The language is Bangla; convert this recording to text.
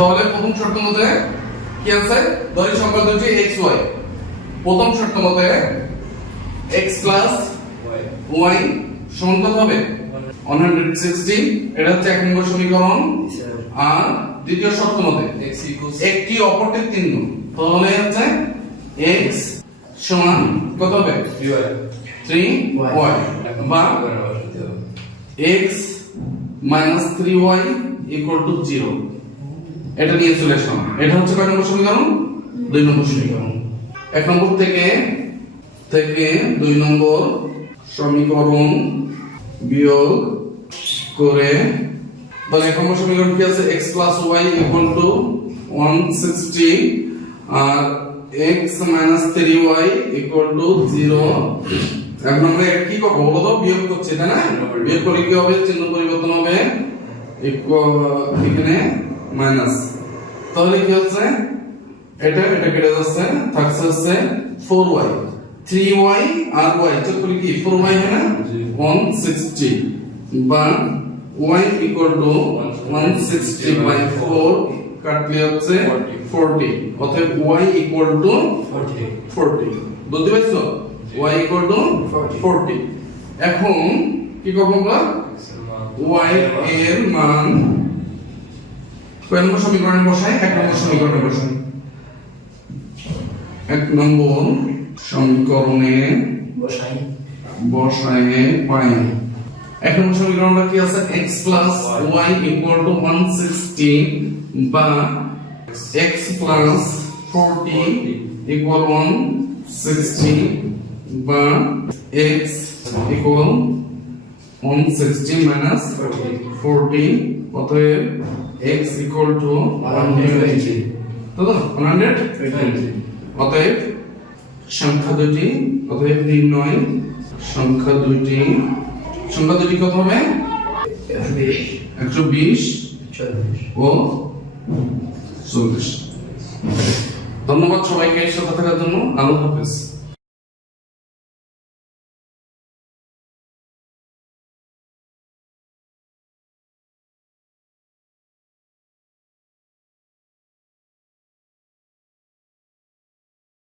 তাহলে প্রথম শর্ত মতে কি আছে? দৈহিক সংখ্যা দুটি x y প্রথম শর্ত মতে x প্লাস y সমান হবে। 160 এটা হচ্ছে এক নম্বর সমীকরণ। আর দ্বিতীয় শর্ত মতে একটি অপরটির তিন গুণ। তাহলে হচ্ছে x সমান কত হবে? 3y বা x minus 3y equal to 0 এটা নিয়ে চলে আসলাম এটা হচ্ছে কয় নম্বর সমীকরণ? দুই নম্বর সমীকরণ। এক নম্বর থেকে থেকে দুই নম্বর সমীকরণ বিয়োগ করে তাহলে এক নম্বর সমীকরণ কি আছে? x y y equal to 160 আর x minus 3y equal to 0 এখন আমরা এটা কি করব বলো তো? বিয়োগ করছি তাই না? বিয়োগ করে কি হবে? চিহ্ন পরিবর্তন হবে। এখানে মাইনাস। তাহলে কি হচ্ছে? এটা এটা কেটে যাচ্ছে থাকছে হচ্ছে 4y 3y আর y যোগ করে কি? 4y হয় না? 160 বা y equal to 160 by 4 কাটলে হচ্ছে 40 অতএব y equal to 40 বুঝতে পারছ? y equal to 40 এখন কি করব আমরা? Y এর মান কয় নম্বর সমীকরণে বসাই এক নম্বর সমীকরণে বসাই এক নম্বর সমীকরণে বসাই বসায় পাই এক নম্বর সমীকরণটা কি আছে? x plus y equal to 160 বা x প্লাস 40 ইকুয়াল 160 বা x ইকুয়াল 160 মাইনাস 40 অতএব x ইকুয়াল টু 120 তো তো 100 অতএব সংখ্যা দুটি, অতএব নির্ণয় সংখ্যা দুটি। সংখ্যা দুটি কত হবে? একশো বিশ। ও চল্লিশ। ধন্যবাদ সবাইকে সাথে থাকার জন্য। আল্লাহ হাফেজ।